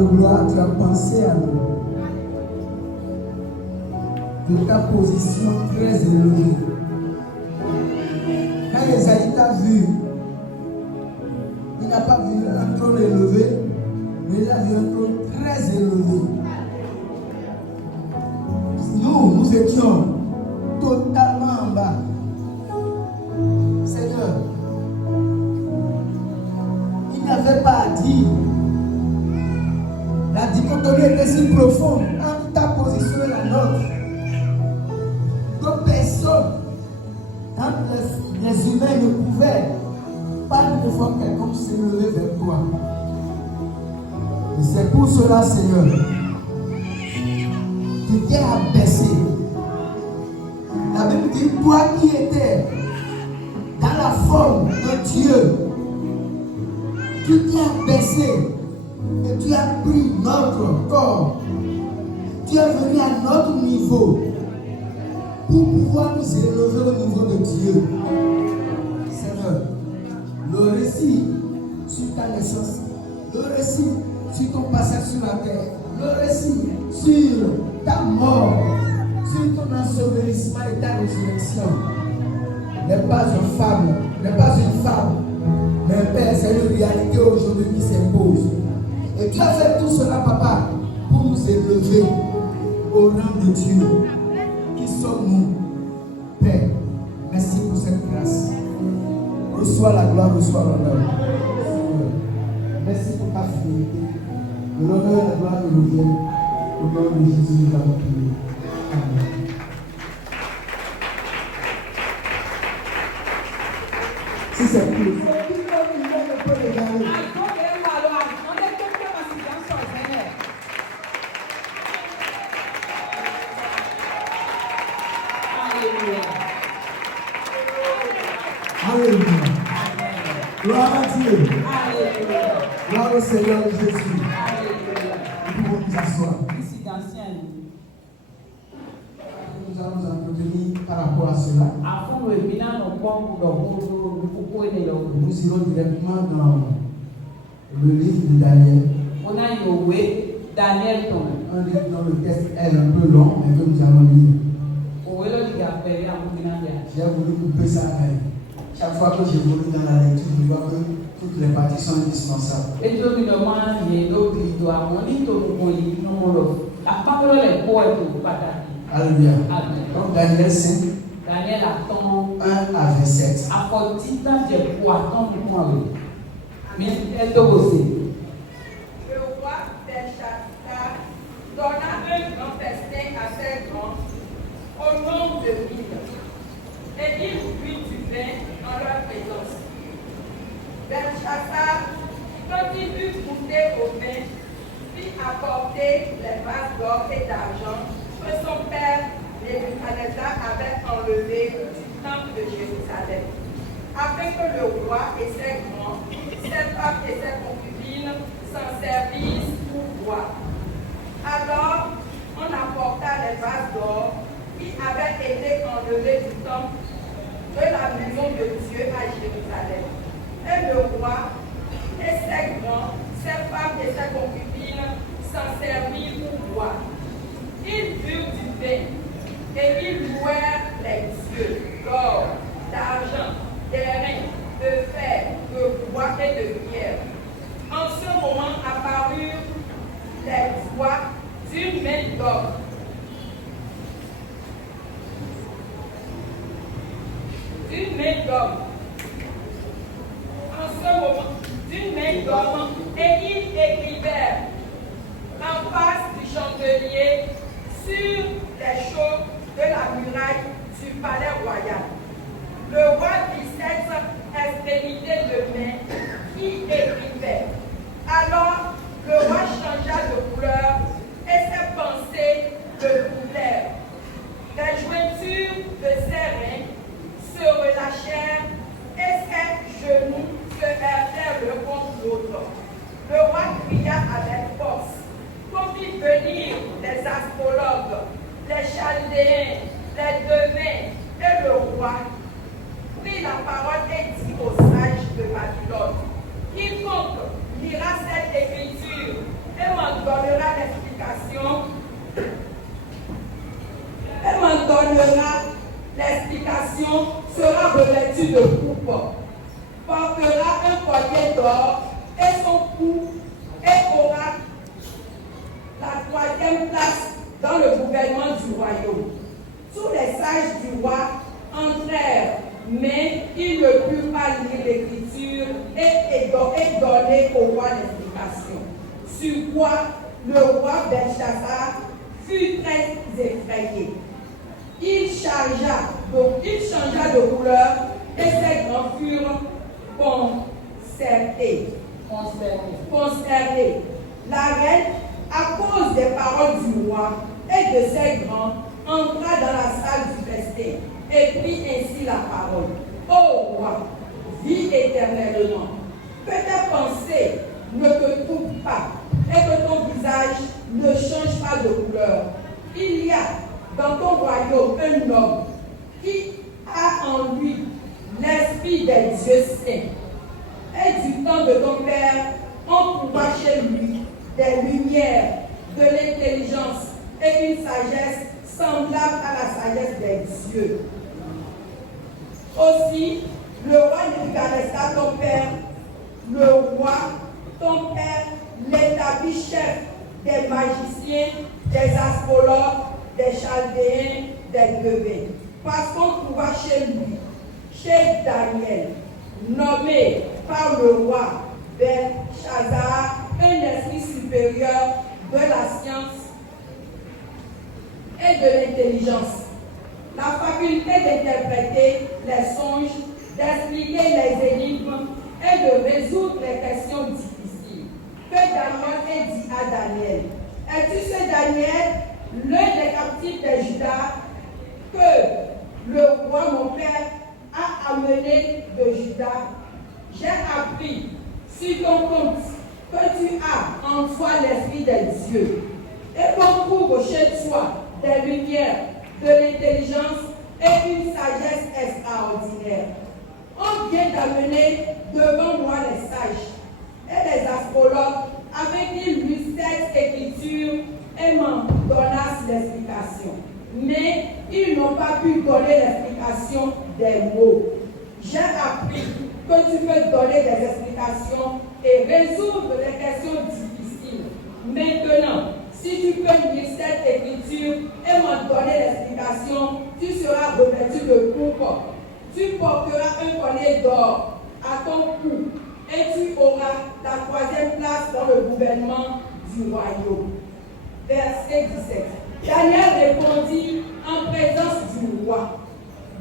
de gloire, tu as pensé à nous. De ta position très élevée. Quand Esaïe t'a vu, il n'a pas vu un trône élevé, mais il a vu un trône très élevé. Nous étions totalement en bas. Seigneur, il n'y avait pas à dire. La dichotomie était si profonde entre ta position et la nôtre que personne, entre les humains, ne pouvait pas une fois quelqu'un s'élever vers toi. Et c'est pour cela, Seigneur, tu t'es abaissé. La Bible dit, toi qui étais dans la forme de Dieu, tu t'es abaissé et tu as pris notre corps. Tu es venu à notre niveau pour pouvoir nous élever au niveau de Dieu. Seigneur, le récit sur ta naissance, le récit sur ton passage sur la terre, le récit sur ta mort, sur ton ensevelissement et ta résurrection n'est pas une fable, mais Père, c'est une réalité aujourd'hui qui s'impose. Et tu as fait tout cela, Papa, pour nous élever au rang de Dieu. Qui sommes-nous, Père? Merci pour cette grâce. Reçois la gloire, reçois l'honneur. Merci pour ta fidélité. L'honneur et la gloire nous reviennent. Au nom de Jésus, nous avons prié. Amen. Si c'est plus, on peut les garder. Alléluia. Gloire à Dieu. Gloire au Seigneur Jésus. Nous pouvons nous asseoir. Nous allons nous entretenir par rapport à cela. Nous irons directement dans le livre de Daniel. Un livre dont le texte est un peu long, mais que nous allons lire. J'ai voulu couper ça avec. Chaque fois que j'ai voulu dans la lecture, je vois que toutes les parties sont indispensables. Alléluia. Donc Daniel 5, 1 à 27. Le roi Belshazzar donna un grand festin à ses grands au nombre de 1000. Et il but du vin en leur présence. Belshazzar, quand il eut goûté au vin, fit apporter les vases d'or et d'argent que son père Nebuchadnezzar avait enlevés du temple de Jérusalem, afin que le roi et ses grands, ses femmes et ses concubines s'en servissent pour boire. Alors, on apporta les vases d'or qui avaient été enlevés du temple de la maison de Dieu à Jérusalem. Et le roi et ses grands, ses femmes et ses concubines s'en servirent pour boire. Ils burent du vin et ils louèrent les dieux d'or, d'argent, d'airain, de fer, de bois et de pierre. En ce moment apparurent les voix d'une main d'or. D'une main d'homme. En ce moment, d'une main d'homme, et ils écrivèrent en face du chandelier sur les chauds de la muraille du palais royal. Le roi vit cette extrémité de main qui écrivait. Alors le roi changea de couleur et ses pensées le troublèrent. Les jointures de ses reins se relâchèrent et ses genoux se heurtèrent l'un contre l'autre. Le roi cria avec force, comme fit venir les astrologues, les chaldéens, les devins et le roi prit la parole et dit aux sages de Babylone: quiconque lira cette écriture et m'en revêtu de coupe, portera un collier d'or et son cou, et aura la troisième place dans le gouvernement du royaume. Tous les sages du roi entrèrent, mais ils ne purent pas lire l'écriture et donner au roi l'explication. Sur quoi le roi Belshazzar fut très effrayé. Il changea de couleur et ses grands furent consternés. La reine, à cause des paroles du roi et de ses grands, entra dans la salle du festin et prit ainsi la parole. Ô roi, vis éternellement. Que tes pensées ne te troublent pas et que ton visage ne change pas de couleur. Il y a dans ton royaume un homme qui a en lui l'esprit des dieux saints. Et du temps de ton père, on trouva chez lui des lumières, de l'intelligence et une sagesse semblable à la sagesse des dieux. Aussi, le roi Nebuchadnezzar, ton père, ton père, l'établit chef des magiciens, des astrologues, des chaldéens, des devins. Parce qu'on trouva chez lui, chez Daniel, nommé par le roi Belshazzar, un esprit supérieur de la science et de l'intelligence, la faculté d'interpréter les songes, d'expliquer les énigmes et de résoudre les questions difficiles. Que Daniel ait dit à Daniel: es-tu ce Daniel, l'un des captifs de Juda, que le roi mon père a amené de Juda? J'ai appris sur ton compte que tu as en toi l'esprit des dieux et qu'on trouve chez toi des lumières, de l'intelligence et une sagesse extraordinaire. On vient d'amener devant moi les sages et les astrologues avec qu'ils lussent cette écriture et m'en donnassent l'explication. Mais ils n'ont pas pu donner l'explication des mots. J'ai appris que tu peux donner des explications et résoudre les questions difficiles. Maintenant, si tu peux lire cette écriture et m'en donner l'explication, tu seras revêtu de coupe. Tu porteras un collier d'or à ton cou et tu auras la troisième place dans le gouvernement du royaume. Verset 17. Daniel répondit en présence du roi: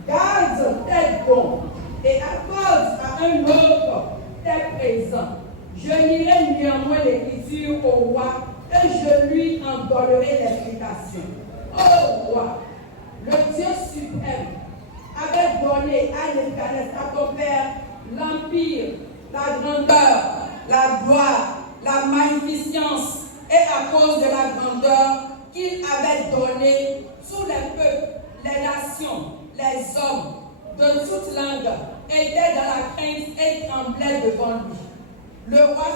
garde tes dons et accorde à un autre tes présents. Je lirai néanmoins l'écriture au roi et je lui en donnerai l'explication. Ô roi, le Dieu suprême avait donné à Nebuchadnezzar ton père l'empire, la grandeur, la gloire, la magnificence, et à cause de la grandeur qu'il avait donnée, tous les peuples, les nations, les hommes de toute langue étaient dans la crainte et tremblaient devant lui. Le roi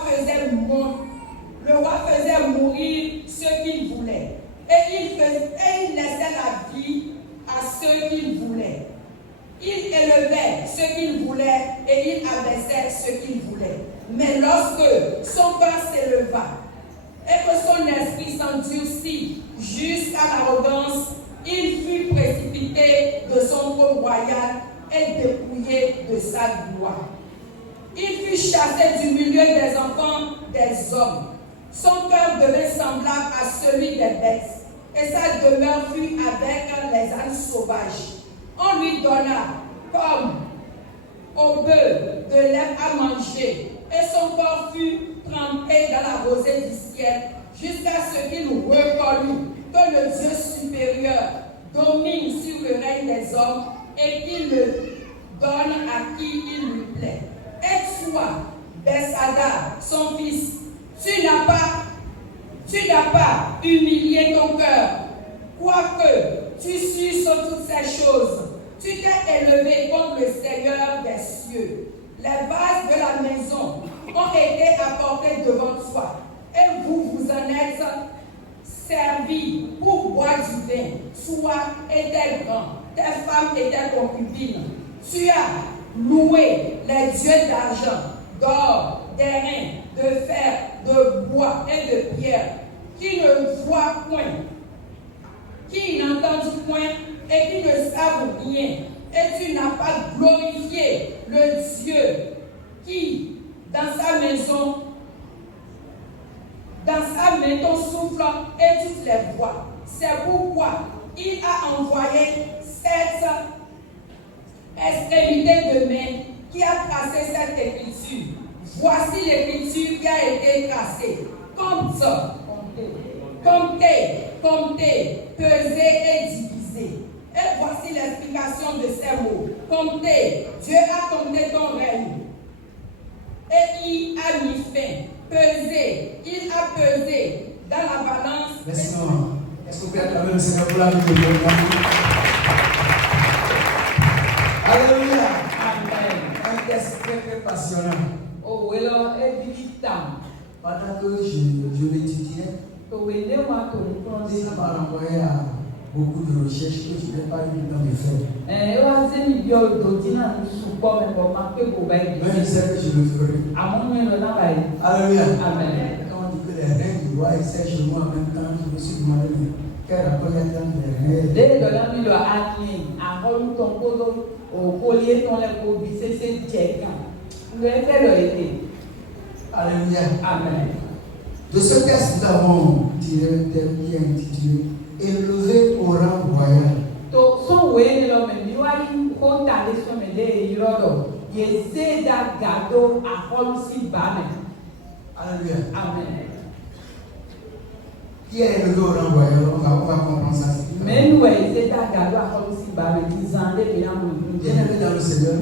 faisait mourir ceux qu'il voulait et il laissait la vie à ceux qu'il voulait. Il élevait ce qu'il voulait et il abaissait ce qu'il voulait. Mais lorsque son cœur s'éleva et que son esprit s'endurcit jusqu'à l'arrogance, il fut précipité de son trône royal et dépouillé de sa gloire. Il fut chassé du milieu des enfants des hommes. Son cœur devint semblable à celui des bêtes, et sa demeure fut avec les ânes sauvages. On lui donna, comme au bœuf, de l'herbe à manger, et son corps fut trempé dans la rosée du ciel, jusqu'à ce qu'il reconnut que le Dieu supérieur domine sur le règne des hommes et qu'il le donne à qui il lui plaît. Et toi, Belshazzar, son fils, tu n'as pas humilié ton cœur, quoique tu susses toutes ces choses. Tu t'es élevé contre le Seigneur des cieux. Les vases de la maison ont été apportés devant toi, et vous vous en êtes servis pour boire du vin. Toi et tes grands, tes femmes et tes concubines. Tu as louer les dieux d'argent, d'or, d'airain, de fer, de bois et de pierre, qui ne voient point, qui n'entendent point et qui ne savent rien. Et tu n'as pas glorifié le Dieu qui, dans sa main, ton souffle et toutes les voix. C'est pourquoi il a envoyé cette extrémité de main qui a tracé cette écriture. Voici l'écriture qui a été tracée. Comptez, pesez et divisez. Et voici l'explication de ces mots. Comptez, Dieu a compté ton règne. Et il a mis fin. Pesez, il a pesé dans la balance. Merci, maman. Est-ce que vous pouvez acclamer le Seigneur pour la vie de Dieu? Alléluia. Amen. Un texte très très passionnant. Oh, alors, évidemment. Pendant que je l'étudiais, ça m'a renvoyé à beaucoup de recherches que je n'ai pas eu le temps de faire. Mais je sais que je le ferai. Alléluia. Amen. Quand on dit que les règles du roi essaient chez moi en même temps, je me suis demandé quel rapport il y a entre les règles. Alléluia. Amen. De ce texte, nous avons tiré un thème qui est intitulé Élevé au rang royal. Alléluia. Amen. Qui est élevé au rang royal? On va comprendre ça. Bien aimé dans le Seigneur,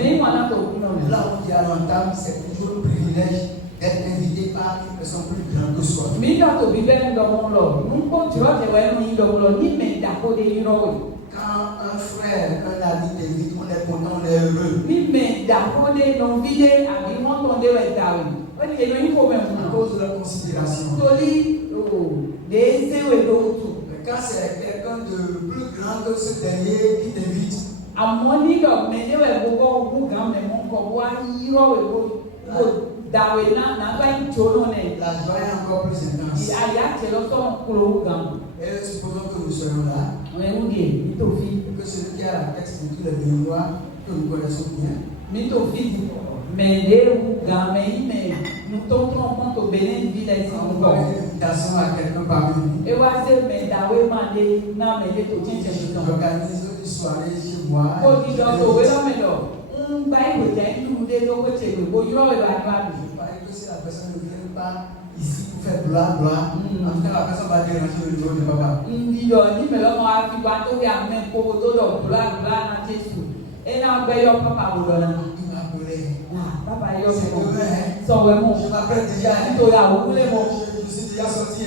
là où il y a longtemps, c'est toujours un privilège d'être invité par une personne plus grande que soi. Quand un frère, un ami t'invite, on est content, on est heureux. À cause de la considération. Mais quand c'est quelqu'un de plus grand que ce dernier qui t'invite, la joie est encore plus intense. Et supposons que nous serons là, que celui qui a la texte de tous les béninois que nous connaissons bien, envoie une invitation à quelqu'un parmi nous. J'organise une soirée chez moi. Je parie que si la personne ne vient pas ici pour faire bla bla, en tout cas la personne va déranger le jour de papa. Je m'appelle déjà. Je suis déjà sorti.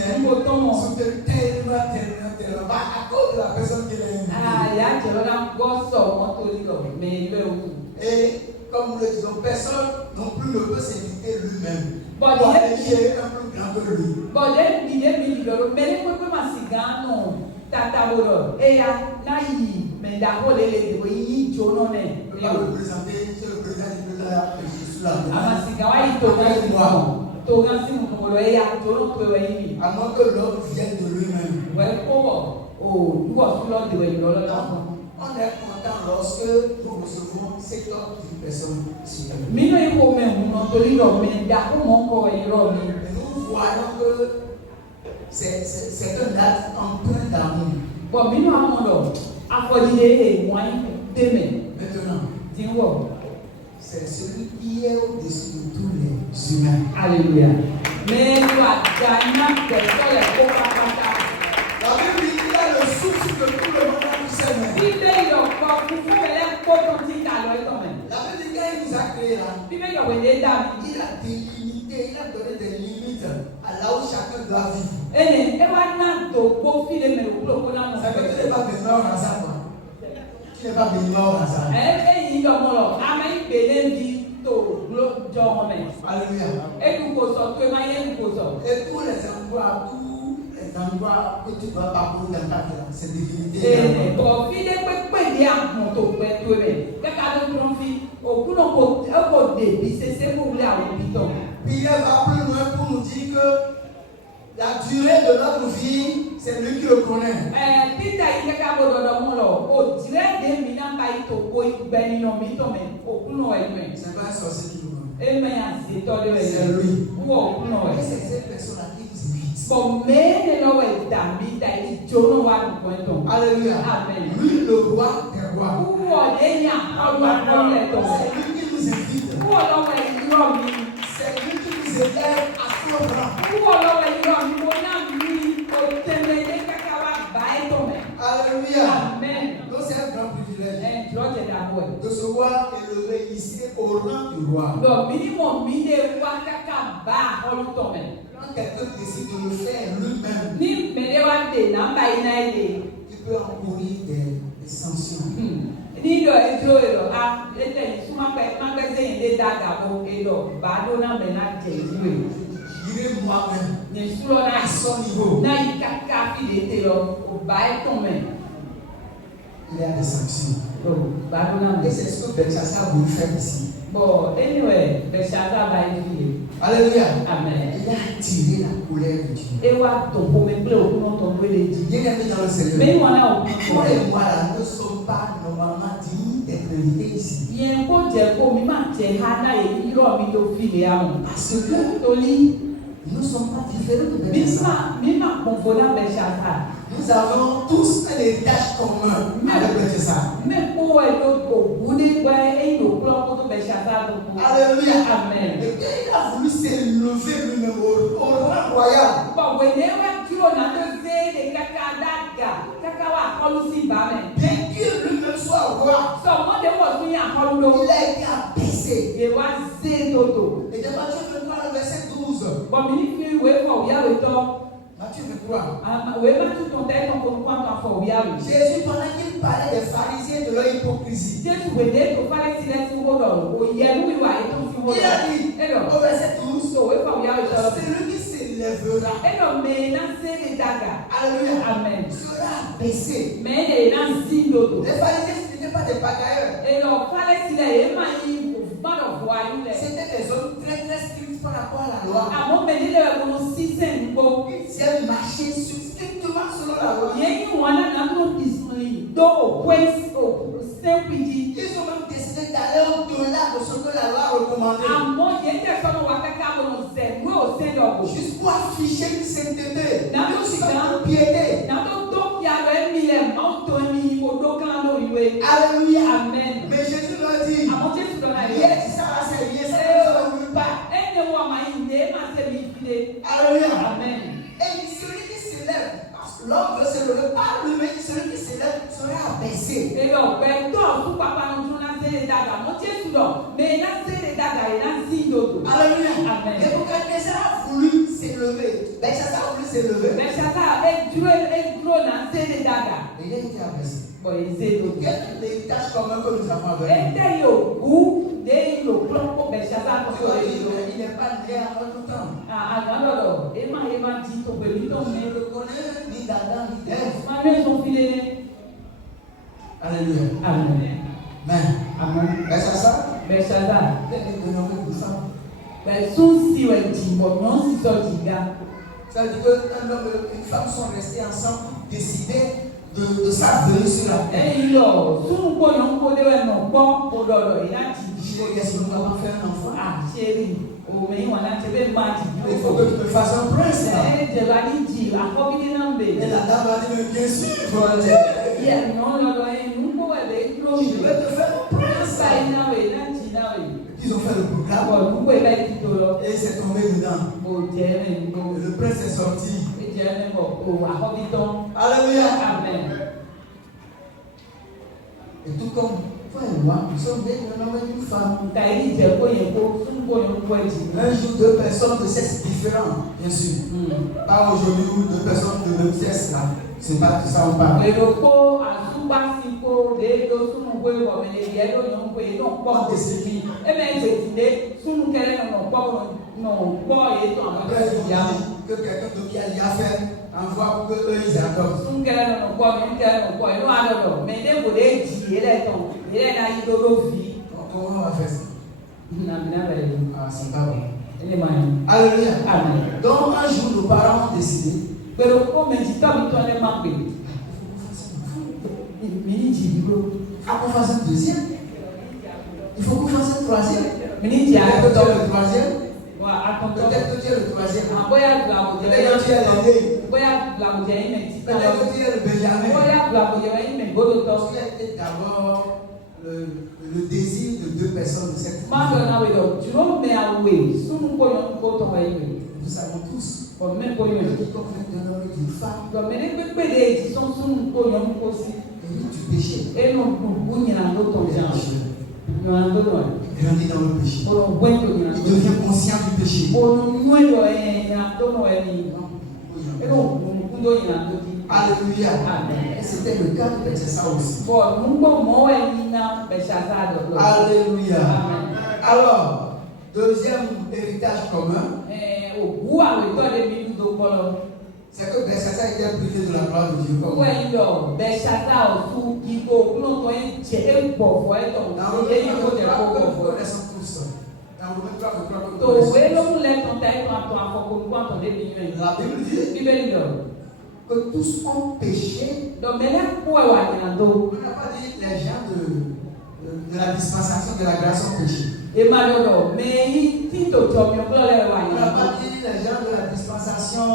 Tellement. À cause de la personne qui est Et comme nous le disons, personne non plus ne peut s'inviter lui-même. Pour aller chez un plus grand que lui. Pas le présenter, c'est le président du président. Je suis là. À moins que l'homme vienne de lui-même. On est content lorsque nous recevons cette offre d'une personne ici. Et nous voyons que c'est un acte empreint d'amour. Maintenant, c'est celui qui est au-dessus de tous les humains. Alléluia. Mais La Bible dit qu'il a le souffle de tout le monde dans ses mains. La Bible dit quand il nous a créés là, il a délimité, il a donné des limites à là où chacun doit vivre. Ça veut dire que tu n'es pas béni au hasard. Tu n'es pas béni au hasard. Alléluia. Et tous les endroits que tu dois parcourir dans ta vie, c'est divinité. Pierre va plus loin pour nous dire que la durée de notre vie, c'est lui qui le connaît. C'est pas un sorcier qui nous connaît. C'est lui. Et c'est cette personne-là qui nous invite. Alléluia. Amen. Lui, le roi des rois. C'est lui qui nous invite. C'est lui qui nous élève à son rang. Alléluia. Amen. Donc c'est un grand privilège de se voir élevé ici au rang du roi. Quand quelqu'un décide de le faire lui-même, il peut encourir des sanctions. J'irai moi-même à son niveau. Il y a des sanctions. Et c'est ce que Belshazzar voulait faire ici. Alléluia. Amen. Il a attiré la colère de Dieu. Bien aimé dans le Seigneur. Toi et moi là, nous ne sommes pas normalement dignes d'être invités ici. Parce que nous ne sommes pas différents de Belshazzar. Nous avons tous un héritage commun avec Belshazzar. Alléluia. Amen. Et quand il a voulu s'élever lui-même au rang royal, bien que lui-même soit roi, il a été abaissé. Et dans Matthieu 23, le verset 12. Matthieu 23. Jésus, pendant qu'il parlait des pharisiens de leur hypocrisie, il a dit au verset 12, celui qui s'élèvera, alléluia, Amen. sera abaissé. Les pharisiens, ce n'étaient pas des pagailleurs. C'était des hommes très très stricts par rapport à la loi. Ils aiment marcher strictement selon la loi. Ils ont même décidé d'aller au-delà de ce que la loi recommandait. Juste pour afficher une sainteté, une certaine piété. Alléluia. Amen. Mais Jésus leur dit, hier ça va servir, ça ne voulu pas. Alléluia. Amen. Et celui qui s'élève, parce que l'homme veut s'élever par lui-même, celui qui s'élève sera abaissé. Alléluia. Amen. Et pour Belshazzar a voulu s'élever, Belshazzar a voulu s'élever, et il a été abaissé. Quel héritage commun que nous avons avec nous? Il n'est pas né à notre temps. Je ne le connais ni d'Adam ni d'Ève. Alléluia. Amen. Amen. Belshazzar, Belshazzar. il est renommé pour ça. Ça veut dire qu'un homme et une femme sont restés ensemble pour décider de s'avenir sur la terre. Est-ce que nous allons faire un enfant? Il faut que tu me fasses un prince. Et la dame a dit, mais bien sûr, je vais te faire un prince. Ils ont fait le programme et c'est tombé dedans. Le prince est sorti. Alléluia. Amen. Et tout comme toi et moi, nous sommes nés d'un homme et d'une femme. Un jour, deux personnes de sexe différents, bien sûr. Pas aujourd'hui où deux personnes de même sexe là. C'est pas de ça on parle. Après, que quelqu'un de qui a déjà fait envoie pour que eux ils adoptent. comment on va faire ça? Ah, c'est pas bon. Amen. Alléluia. Amen. Donc un jour, nos parents ont décidé. Pero como medita habitualmente mais Il faut qu'on fasse un deuxième. Il faut qu'on fasse un troisième. menino dia Peut-être que tu es le troisième. wa atonto Peut-être que tu es le troisième. aboya la moja Peut-être que tu es l'aîné. boya la moja ime Peut-être que tu es le Benjamin. boya la moja ime godo Parce to qu'il y a été d'abord le désir de deux personnes de cette mando famille. na we do juro me awe sunu ko yon ko to wa ime Nous savons tous o me ko yon qu'il faut faire d'un homme et d'une femme do me ne pepe de ti son sunu ko yon ko si hérite du péché. e no bunya na do to jan no ando no Grandit dans le péché. o no bwento ni na Il devient conscient du péché. o no nuedo e na do no e ni e no kundo ni na do ti Alléluia. amen Et c'était le cas de Bethesda aussi. bo mungbo mo e ni na beshaza do Alléluia. amen Alors, deuxième héritage commun, òwú àwọn ìtọ́lé mi ń dókòlò. c'est que Bethesda était privé de la gloire de Dieu. Comme Wọ́n ń lọ bẹ́ṣátá ọ̀tún ìgò òkúlọ̀tọ̀ ń jẹ́ èpọ̀fọ̀ ẹ̀tọ̀ dans òkúlé yìí kò jẹ́ le pọ̀fọ̀. connaissons tous. Dans le 23, je crois que nous Tòwé connaissons ló ń lẹ́tọ̀ tá ẹ̀tọ̀ àtọ̀ àfọ̀kọ̀lùkọ̀ àtọ̀ débi yẹn. tous. La Bible dit Bíbélì lọ. que tous ont péché. Dọ̀mẹ́lẹ́ kó ẹ̀wà ìrìnàjò. On n'a pas dit les gens de la dispensation de la grâce ont péché. Èmàdọ̀dọ̀ mẹ́yìn tí tòjọ́ mi ò gbọ́dọ̀ ẹ̀wà On n'a ìrìnàjò. pas dit les gens de la dispensation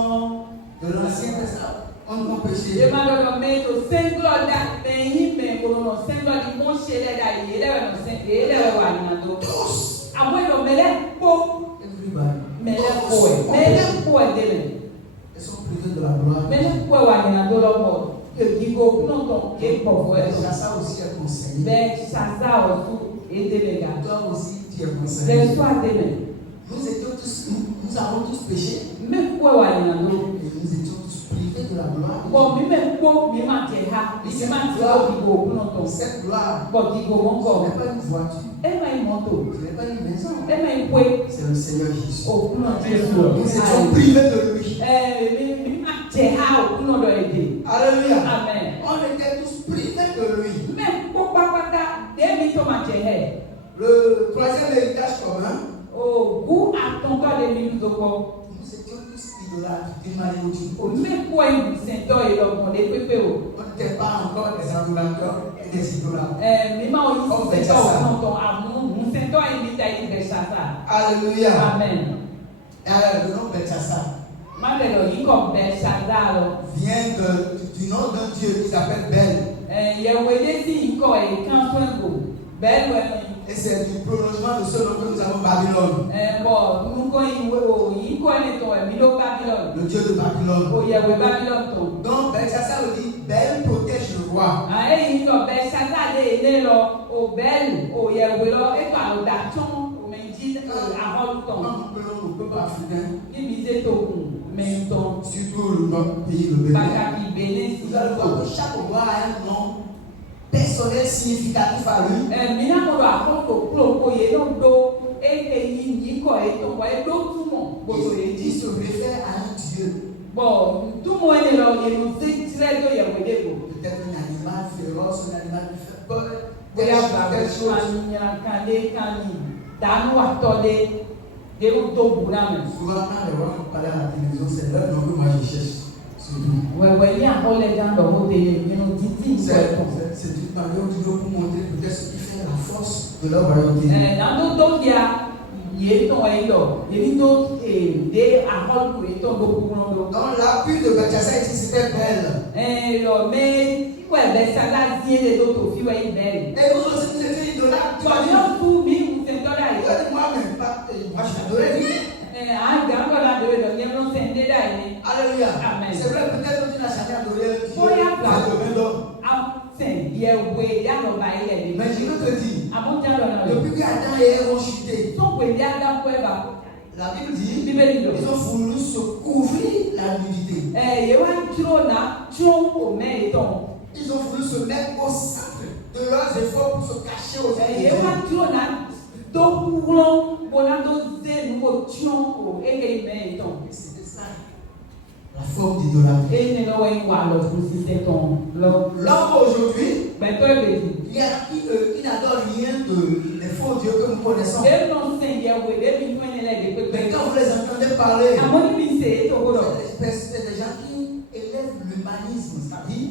de l'Ancien Testament ont péché. Èmàdọ̀dọ̀ mẹ́yìn tó sẹ́ńgúlọ̀ dá mẹ́yìn mẹ́kòrò sẹ́ńgúlọ̀ di mọ́ ṣe lẹ́dà yìí ẹlẹ́wẹ̀ ẹ̀wà ìrìnàjò. Tous. Àwọn èèyàn mẹ́lẹ́ kó Everybody. mẹ́lẹ́ kó ẹ̀ délẹ̀. Ils sont privés de la gloire. Mẹ́lẹ́ kó ẹ̀wà ìrìnàjò lọ́pọ̀ ìgò òkúlọ̀tọ̀ kì í pọ̀fọ̀ ẹ̀. Ça aussi est conseillé. Bẹ́ẹ̀ ṣàṣà ọ̀tún èdèlè gà. Toi aussi, tu es conseillé. Lẹ́sọ́ àdélẹ̀. Nous étions tous, nous avons tous péché Mẹ́kó ẹ̀wà ìrìnàjò. et nous étions tous privés de la gloire. Bọ̀ mi mẹ́kó mi máa tẹ̀ ha. Mi sì máa tẹ̀ ọ́ ìgò òkúlọ̀tọ̀. Cette gloire, Bọ̀ ìgò ce mọ́kọ̀. n'est pas une voiture, Ẹ máa ń mọ́tò. ce n'est pas une maison, Ẹ máa ń pé c'est le Seigneur Jésus. òkúlọ̀tọ̀ Jésù. Nous étions privés de lui. Mi máa tẹ̀ ha òkúlọ̀tọ̀ èdè. Alléluia. Amen. On était tous privés de lui. Mẹ́kó pápátá débi tó máa tẹ̀ hẹ̀. Le troisième héritage commun, Ògú àtọ̀ntọ̀ lè mi dókọ̀. nous étions tous idolâtres d'une manière ou d'une autre. Mẹ́kó ìsẹ̀ntọ̀ ìlọ̀gbọ̀n lè pépé o. On n'était pas encore des adorateurs et des idolâtres. Mímọ́ ìsẹ̀ntọ̀ òkúntọ̀ àmú ìsẹ̀ntọ̀ ìmìtà ìbẹ̀ ṣàṣà. Alléluia. Amen. Et alors, le nom Bethesda Má bẹ̀rẹ̀ yìí kọ̀ bẹ̀ ṣàṣà lọ. vient du nom d'un Dieu qui s'appelle Bel. Yẹ̀wò ilé sí ìkọ̀ ìkan tó ń bò bẹ́ẹ̀ lọ ẹ̀mí. Et c'est du prolongement de ce nom que nous avons Babylone, Bọ̀ nukọ̀ ìwé o yìí kọ́ ẹni tọ̀ ẹ̀mí ló Babylon. le Dieu de Babylone. Òyẹ̀wò Babylon tó. Donc, Bethesda veut dire Bel protège le roi. Èyí kọ̀ bẹ̀ ṣàṣà lé ilé lọ o bẹ́ẹ̀lì òyẹ̀wò lọ ètò àlọ́dà tún òmìnjí àhọ́lùtọ̀. Quand nous prenons le peuple africain, Níbi iṣẹ́ tó kù mẹ́ntọ́. surtout notre pays, le Bénin, Pàtàkì Bénin sí. vous allez voir que chaque roi a un nom personnel significatif à lui. Mina mo do akɔkɔ kplɔkɔ yɛ no do eye yi kɔ yɛ to kɔ yɛ do tumɔ gbɔdɔ yɛ Il di. se réfère à un Dieu, Bɔn tumɔ yɛ lɔ yɛ no se tirɛ do yɛ wele ko. peut-être un animal féroce, un animal qui fait peur. Bóyá Quelque bàbá chose. kanyakande kanyi dànù àtɔlé dèwò tó bùrà mɛ. Souvent, quand les rois vont parler à la télévision, c'est leur nom que moi je cherche. Surtout. Wɛwɛ ní àkọlẹ dàn lọ mo tẹ nínú títí ìwé tó. C'est une manière toujours pour montrer peut-être ce qui fait la force de leur royauté. Nàdó tó bia yé tó yɛ lọ èmi tó dé àkọlù yé tó gbogbo lọ. Donc l'appui de Bethesda ici c'était Bel. Lọ mɛ ikú ẹ̀bẹ̀ sálá díẹ̀ lé tó tó fi wẹ̀ yìí bẹ́ẹ̀. Et nous aussi nous étions idolâtres. Tu vas dire, Bọ̀dọ̀ tún mi ń sèǹtọ́ dà tu yìí. vas dire, moi j'adorais Dieu. Àgbà ń bọ̀ láti rẹ̀ lọ ní ẹ̀rọ sèǹdé dà yìí. Alléluia. Amen. C'est vrai, peut-être que tu n'as jamais adoré Dieu. Bóyá Tu as adoré l'homme. sẹ̀ yẹ wé yálọ̀ bá yẹ lè. Mais je veux te dire, Àbújá lọ náà. depuis qu'Adam et Ève ont chuté, Tó pè ní Ádámù ẹ̀bà. la Bible dit, Bíbélì lọ. ils ont voulu se couvrir la nudité. Yẹ wá dúró náà tún òmẹ́ ìtàn. Ils ont voulu se mettre au centre de leurs efforts pour se cacher aux Yẹ wá ennemis. dúró náà tó kúrọ́ bọ́lá tó dé nùgbò tún ò ége ìmẹ́ ìtàn. C'était ça, la forme d'idolâtrie. Éyìn lọ́wọ́ ìwà lọ fún sísẹ́ tán lọ. L'homme aujourd'hui, Bẹ̀tọ́ ìbèjì. il n'adore rien des faux reconnaissants. Dem non sen Yahweh, dem nous ne les Mais quand vous les entendez parler, Amoni binse to godo. c'est des gens qui élèvent l'humanisme, c'est-à-dire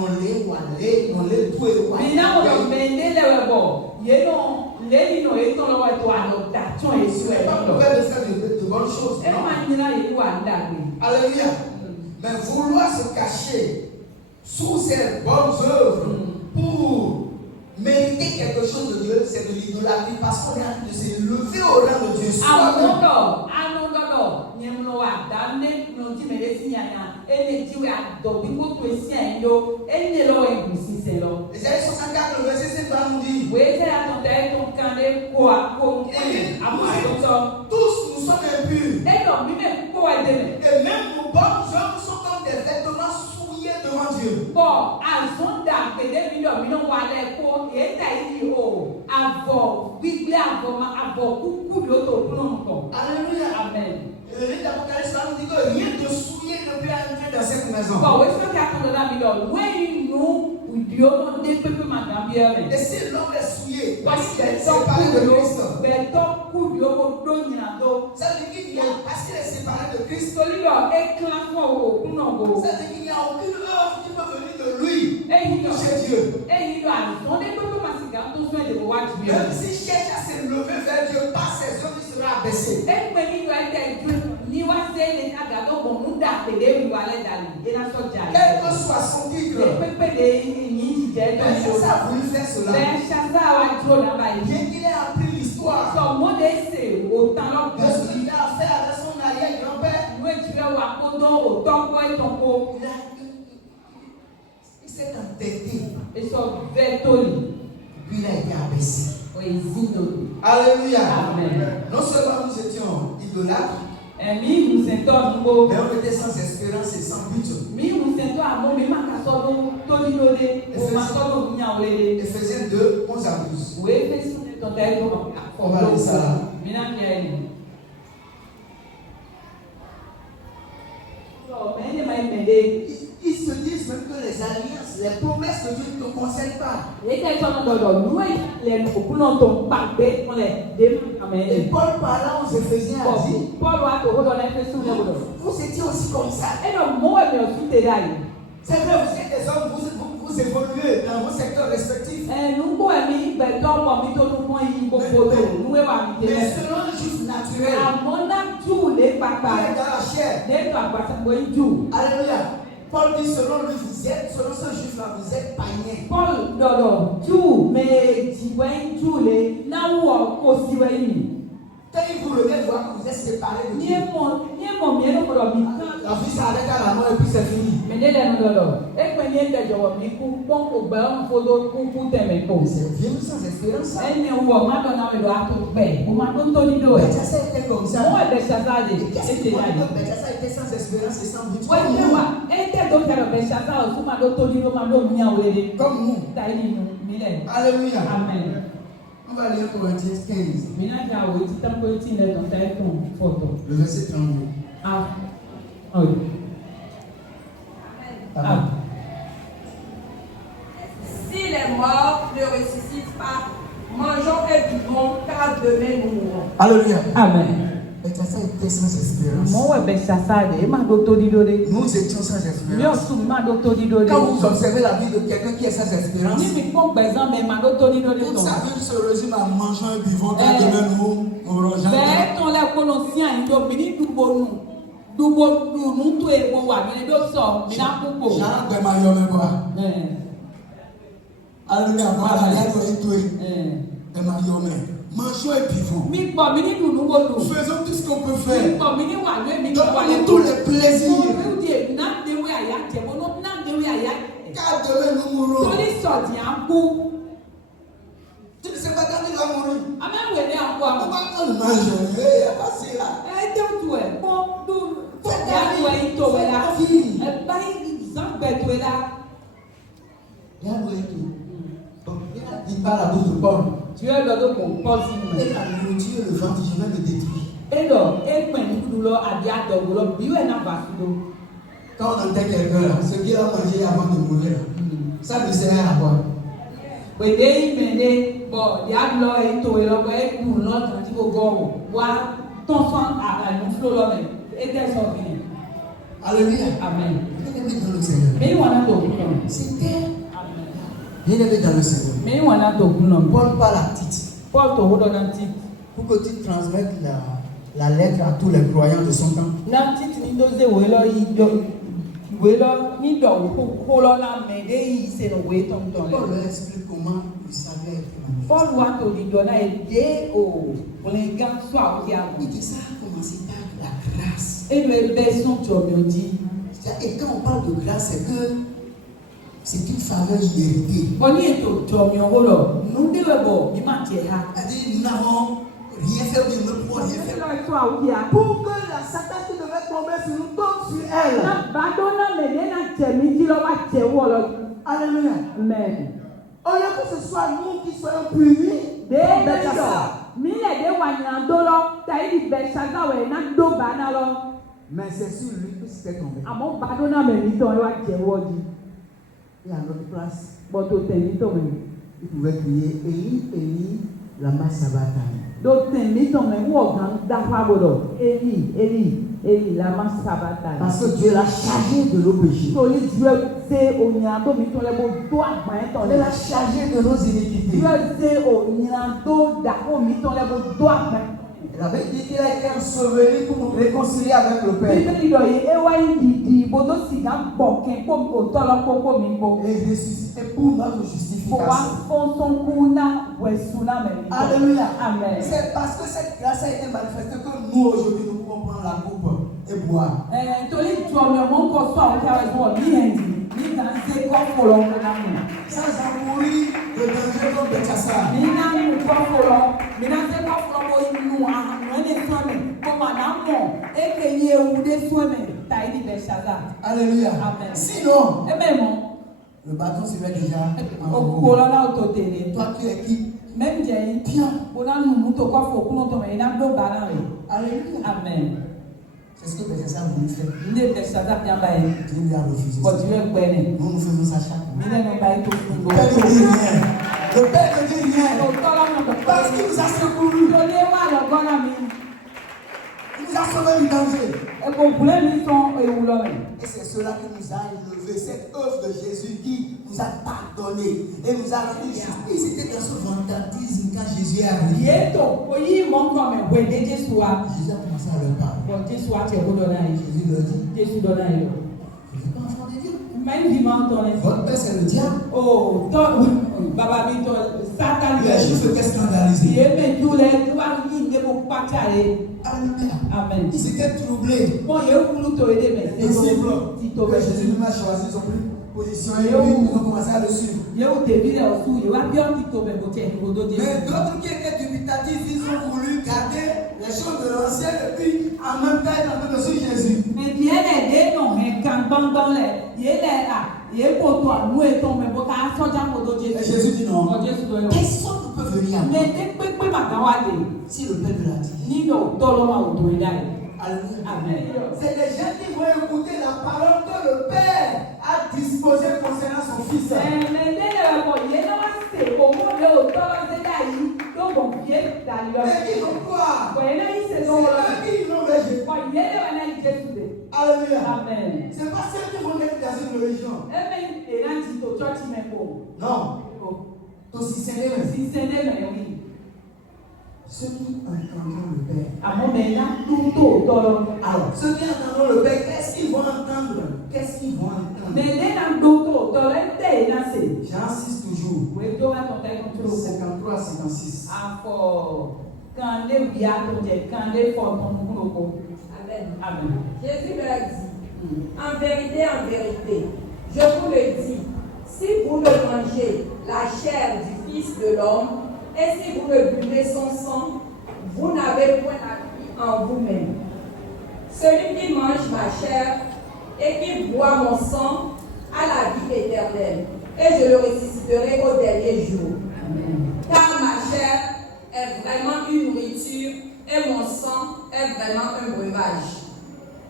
on les tout et Mina o mende le webo. Yeno leli no eto lo wa to adoptation e Ce so n'est e pas lo. mauvais de faire de bonnes choses. E Non. ma nyina ye wa ndagbe. Alléluia. Mais vouloir se cacher sous ces bonnes œuvres pour mériter quelque chose de Dieu, c'est de l'idolâtrie parce qu'on est en train de s'élever au rang de Dieu. Soi-même. Anododo, nyemno wa damne no ti meresi nyanya. Ene ti we adobi ko to esi endo, ene lo e gusi se lo. Ésaïe 64, le verset 7 va nous dire. We se atonte ton kande ko ko Tous nous sommes impurs. e no mi me ko wa deme. Et même nos bonnes œuvres sont comme des vêtements souillés devant Dieu. Bo azonda pede mi no wa le ko e ta yi o avo gbigbe avo kuku bi o to kunu nko. Alléluia. Amen. Et le livre d'Apocalypse va nous dire que rien de souillé ne peut entrer dans cette maison. Bo we so ka ton da mi lo we nu udio no de pepe magambie me. Et si l'homme est souillé, parce Parce qu'il est que séparé de Christ, beto kudio ko do nyina do. ça veut dire qu'il y a, parce qu'il est séparé de Christ, Soli lo e klan fo o kuno go. ça veut dire qu'il n'y a aucune œuvre qui peut venir de lui Eyi lo chez Dieu. eyi lo azon de pepe masiga to so de wa ti bi. Même s'il cherche à s'élever vers Dieu, par ses œuvres, il sera abaissé. Ekpe ni lo ete ju ni wa se le aga do bo mu da pede wi wa le dali. E na so ja. Quel que soit son titre, Pepe de ni je do mais so. ça a voulu faire cela. Ben chasa wa dro na ba yi. Bien qu'il ait appris l'histoire So mo de se o tan lo de ce qu'il a fait avec son arrière-grand-père, we ti wa ko do o to ko e ton ko. il s'est entêté, E so vetoli. puis il a été abaissé. O ezindo. Alléluia. Amen. Non seulement nous étions idolâtres, Mi mu sento ngo. mais on était sans espérance et sans but. Mi mu sento amo mi ma ka so do to ni lo de. O ma so do nya o le de. Éphésiens 2, 11 à 12. We fe so de ton dai ko ma. On va lire ça là. Mi na ke ni. So me ne mai me de. Ils se disent même que les alliances, les promesses de Dieu ne te concernent pas. E ka so no do nu e le no ku no to pa be on le de Et amen. Paul parlant aux Éphésiens a dit, Paul wa to ho do na fe su ne do. vous étiez aussi comme ça. E no mo e me o su te dai. C'est vrai, vous êtes des hommes, vous évoluez dans vos secteurs respectifs. Nugbo emi gbẹdọ ọmọ mi tó nu mọ yìí gbogbo tó nuwe wa mi dé Mais mẹ. selon le juste naturel, Àmọ́ náà jù lé qui pàpà est dans la chair. lẹ́tọ̀ àgbàsàgbọ̀ yìí jù. Alléluia. Paul dit selon lui, vous êtes, selon ce juif-là, vous êtes païens. Paul dọ̀dọ̀ jù méjì wẹ́n jù lé náwó kò sí wẹ́yìn. Quand il vous remet, voir que vous êtes séparés de Ní Dieu. ẹ̀mọ̀ mi ẹ̀rọ gbọ́dọ̀ mi kán. La vie s'arrête à la mort et puis c'est fini. Mèdè lẹ́nu dọ̀dọ̀ ẹ̀pẹ̀ ní ẹ̀dẹ̀ jọ̀wọ́ mi kú pọ́n ògbẹ́ ọ̀hún fodó kú tẹ̀mẹ̀ kò. C'est vivre sans espérance. Ẹni wọ̀ má dọ̀nà mi lọ àtò pẹ̀ mo máa tó tó nílò ẹ̀. Bethsaida était comme ça. Wọ́n ẹ̀bẹ̀ ṣàtàlẹ̀ Qu'est-ce ètè qui náà yìí. Bethsaida était sans espérance et sans but. Wọ́n ti wá ẹ̀ńtẹ̀ tó kẹrọ̀ bẹ̀ ṣàtà ọ̀tún máa tó tó nílò máa ló mi àwọn èrè. Comme nous. Táyé nínú nílẹ̀. Alléluia. Amen. On va lire Corinthiens 15, Mina ka wo ti tan ko ti le ton ta ton photo. le verset 32. Ah. Oui. Amen. Si les morts ne ressuscitent pas, mangeons et buvons, car demain nous mourrons. Alléluia. Amen. Bethsaida était sans espérance. Mo we be sasade ma do to di do de. Nous étions sans Mi o espérance. su ma do to di do de. Quand vous observez la vie de quelqu'un qui est sans espérance, Ni mi ko gbezan me ma do to di do de toute ton. sa vie se résume à mangeant et buvant car demain nous mourrons jamais. Be ton le ko no si an do mi ni dubo nu to e wo wa mi do so mi na pupo. Jean de Mario me quoi. Alléluia. Voilà, il y a tout de Mario me. Mangeons et buvons. Mi po mi ni dunu wo du. Faisons tout ce qu'on peut Mi faire. po mi ni wa le mi ni wa Donne-nous le tous les plaisirs. Car demain nous mourrons. Torí sọ̀dì à ń kú. Tu ne sais pas quand il va mourir. Amẹ́wèé ní àpò àmọ́. Pourquoi on mange? Il n'y a pas ça là. Ẹ dẹ́tu ẹ̀ kọ́ dùn. Ìyàtọ̀ ẹ̀ tó wẹ̀ la. Ẹ bá ìzàgbẹ̀ tó wẹ̀ la. Il y a tout. Donc, il a dit par la bouche de Paul. Tu es lọ́dọ̀ kò pọ̀ sí mi. Et la nourriture et le ventre, je vais le détruire. E lọ ekpɛ nuɖuɖu lɔ adi adɔgo lɔ biwɛ na va su do. Quand on entend quelqu'un là, ce qu'il a mangé avant de mourir, ça ne sert à quoi? Gbede yi mɛ ne Bon, il y a l'eau et tout, et l'eau est pour l'autre, un petit peu gros. Voir ton sang à nous flot l'homme. Et t'es sorti. Alléluia. Amen. Bien-aimé dans le Seigneur. Mais on a tout. C'était Amen. bien-aimé dans le Seigneur. Mais on a tout. Paul parle à Tite Paul te redonne un titre. pour que tu transmettes la lettre à tous les croyants de son temps. Na titre ni doze welo ido welo ni do kolo na mede yi se no we tom ton Paul le. leur explique comment il savait être manifesté. Paul wa to di do na e de o blingan so a ki a. Il dit ça a commencé par la grâce. E le beson to mi di. Et quand on parle de grâce, c'est une faveur imméritée. Boni e to mi o lo. Nu de we bo mi ma tie ha. C'est-à-dire, nous n'avons rien fait, mais nous ne pouvons rien faire. So a ki a. Pour que la Satan qui devait tomber sur nous tombe sur elle. Na ba do na me de na je mi di lo wa je wo lo. Alléluia. Amen. Au lieu que ce soit nous qui soyons punis, De ça. Mi le de wa nya do lo, ta yi be shaza we na do ba na lo. mais c'est sur lui que c'était tombé. Àmọ́ Badona mẹ́rin tán ẹ wá jẹ́wọ́ di. Et à notre place, Bọ́tò tẹ̀mí tán mẹ́rin. il pouvait crier Élie, Élie, lama sabachthani. Do tẹ̀mí tán mẹ́rin wọ̀ gan dáfà gbọdọ̀. Eli lama sabata. Parce que Dieu l'a chargé de nos péchés. Torí Dieu ṣe òyìnbó tó mi tán lẹ́bọ̀ tó àgbà ẹ̀ tán Il l'a chargé de nos iniquités. Dieu ṣe òyìnbó tó dàpọ̀ mi tán lẹ́bọ̀ tó àgbà ẹ̀. Il avait dit qu'il a été enseveli pour nous réconcilier avec le Père. Bíbélì lọ yìí ewa yìí dìdì ìbòdó sìgá gbọ̀ kẹ́kọ̀ọ́ mi kò tọ́ lọ kókó mi bọ̀. Et ressuscité pour notre Kò wá justification. fọ́nsọ́nkú náà wẹ̀sùn náà mẹ́rin. Alléluia. Amen. C'est parce que cette grâce a été manifestée que nous aujourd'hui nous pouvons prendre la coupe et boire. Torí ìjọ mi ọmọ ń kọ sọ àwọn kí a wẹ̀ bọ̀ ní ẹ̀yìn nígbà tí kọ́ fọlọ́ ọ̀gá mi. Sans encourir le danger comme de Kassar. Mi náà ń kọ́ fọlọ́ mi náà ń kọ́ fọlọ́ bọ̀ inú àwọn ẹni sọ́mi kó mà náà mọ̀ eke yé ewu dé sọ́mi tàyí ní bẹ̀ ṣáza. Alléluia. Amen. Sinon, Ẹ bẹ́ẹ̀ mọ̀ le bâton serait déjà en òkú haut. lọ́la ò tó tèlé. Toi qui es qui? Mẹ́mi jẹ́ yín Bien. kó náà nù mú tó kọ́ fọ kúnú tó mẹ́rin náà dó bàrà rẹ̀. Alléluia. Amen. C'est ce que Bethesda a voulu faire. Ilé bẹ̀ ṣáza fi àbá yẹn. Dieu lui a refusé. Bọ̀dù rẹ̀ gbẹ́ ni. Nous, nous faisons ça chaque Mi mois. lẹ́nu bá yín tó fún Le Père ne dit rien. Le Père ne dit rien. Òótọ́ lọ́nà bẹ̀ Parce qu'il nous a secouru. Ìdílé wà lọ́gọ́nà mi. Il nous a sauvé du danger. Ẹ̀kọ́ òkúlẹ̀ mi tán ewu lọ rẹ̀. Et c'est cela qui nous a élevé, cette œuvre de Jésus qui nous a pardonné et nous a rendu justes. Ils étaient dans ce vantardisme quand Jésus est arrivé. Yéètò oyí ìmọ̀nkọ́ mi wẹ̀ dé Jésù wa. Jésus a commencé à leur parler. Bọ̀ Jésù wa tẹ̀ kó dọ̀nà yìí. Jésus leur dit, Jésù dọ̀nà yìí. vous n'êtes pas enfant de Dieu. Mẹ́rin bí máa ń tọ́ ẹ. Votre père c'est le diable. O tọ́ bàbá mi tọ́ Sátánì. Les Juifs étaient scandalisés. Yéé mẹ́ dúlẹ̀ tí wàá yí ìdè mo pàtà rẹ̀. Alléluia. Amen. Ils étaient troublés. Bon yéé wúlú tó edé mẹ́. Disciples Ti tó que bẹ̀. Jésus nous a choisi, ils ont pris position et ils ont commencé à le suivre. Yéé wò tèmi rẹ̀ ọ̀sùn yéé wá bí ọ́ ti tó bẹ̀ bó tiẹ̀ kó tó Jésù. Mais d'autres qui étaient dubitatifs, ils ont voulu garder les choses de l'ancien et puis en même temps être en train de suivre Jésus. Mais bien les deux non, mais quand bang les, yé les là, yé pour toi, nous et ton mais pour qu'à sortir pour d'autres Et Jésus. Jésus dit non. Oh Jésus doit. Personne ne peut venir à moi Mais dès que ma gawade, si le Père ne l'a dit. ni no toloma ou doidai. Alléluia. Amen. C'est des gens qui vont écouter la parole que le Père a disposée concernant son Fils. Mais dès le bon, yé non c'est comment le auteur de daï, donc bon pied d'ailleurs. Et qui vont croire. Ouais là il C'est se donne. eux qui l'ont végé. Bon yé le wana il Jésus. Alléluia. Amen. C'est pas ceux qui vont être dans une religion. Amen. Et là tu to church mais bon. Non. Aussi c'est les mêmes. Si c'est né mais oui. Ceux qui entendront le Père. Àmọ́ mais là tout tolo. Alors, ceux qui entendront le Père, qu'est-ce qu'ils vont entendre? Qu'est-ce qu'ils vont entendre? Mais dès dans d'autres, dans l'intérêt, là c'est. J'insiste toujours. Oui, tu vas t'entendre contre le 53 à 56. Afo, quand les biatons, quand les formes sont pour Amen. Amen. Jésus leur dit, en vérité, je vous le dis, si vous ne mangez la chair du Fils de l'homme, et si vous ne buvez son sang, vous n'avez point la vie en vous-même. Celui qui mange ma chair et qui boit mon sang a la vie éternelle, et je le ressusciterai au dernier jour. Amen. Car ma chair est vraiment une nourriture et mon sang est vraiment un breuvage.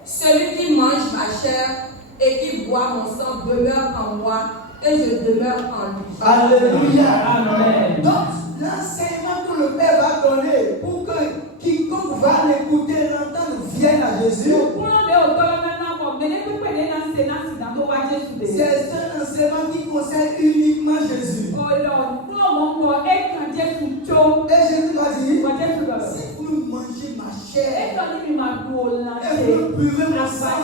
Celui qui mange ma chair et qui boit mon sang demeure en moi et je demeure en lui. Alléluia. Amen. Donc, l'enseignement que le Père va donner pour que quiconque va l'écouter, l'entendre, vienne à Jésus. C'est un enseignement qui concerne uniquement Jésus. Et Jésus va dire, si vous mangez ma chair et vous buvez mon sang,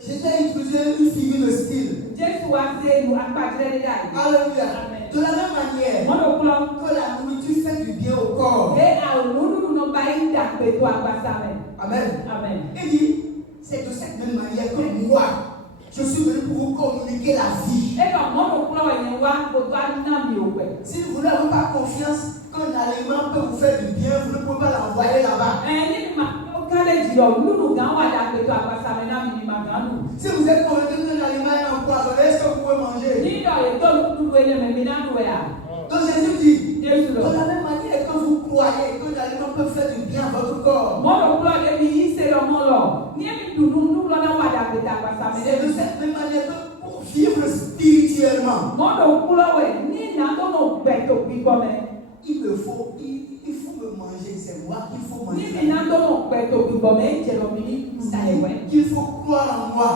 Jésus a utilisé une figure de style. Alléluia. De la même manière que la nourriture fait du bien au corps. Amen. Il dit, c'est de cette même manière que moi, je suis venu pour vous communiquer la vie. Si vous n'avez pas confiance qu'un aliment peut vous faire du bien, vous ne pouvez pas l'envoyer là-bas. Si vous êtes convaincu qu'un aliment est empoisonné, est-ce que vous pouvez manger? Donc Jésus dit, de la même manière que vous croyez qu'un aliment peut faire du bien à votre corps, c'est de cette même manière que pour vivre spirituellement, il faut me manger, c'est moi qu'il faut manger. Qu'il faut croire en moi.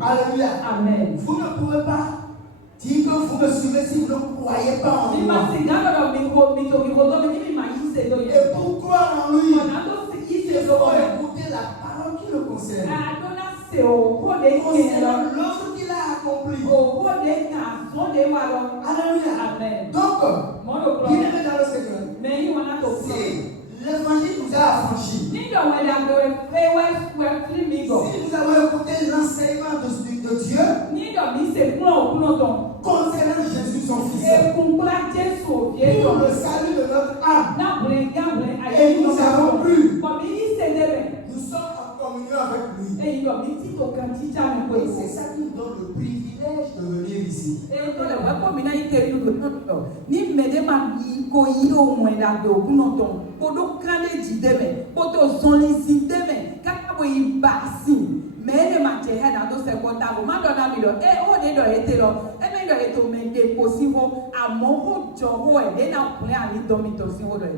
Alléluia. Amen. Vous ne pouvez pas dire que vous me suivez si vous ne croyez pas en moi. Et pour croire en lui, il faut écouter la parole qui le concerne. Concernant l'œuvre qu'il a accomplie. Alléluia. Donc, il est dans le Seigneur. Si l'évangile nous a affranchis, si nous avons écouté l'enseignement de Dieu concernant Jésus son Fils, pour le salut de notre âme, et nous avons cru, nous sommes en communion avec lui. Et c'est ça qui nous donne le privilège de venir ici.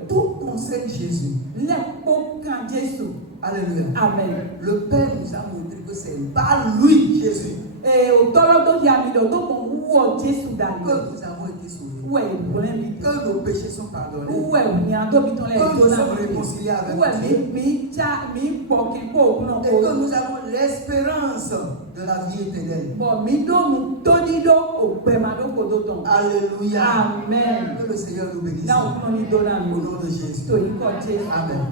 Tout concerne Jésus. Alléluia. Amen. Le Père nous a montré que c'est par lui, Jésus, que nous avons été sauvés, que nos péchés sont pardonnés, que nous sommes réconciliés avec Dieu, et que nous avons l'espérance de la vie éternelle. Alléluia. Amen. Que le Seigneur nous bénisse. Au nom de Jésus. Amen. Amen.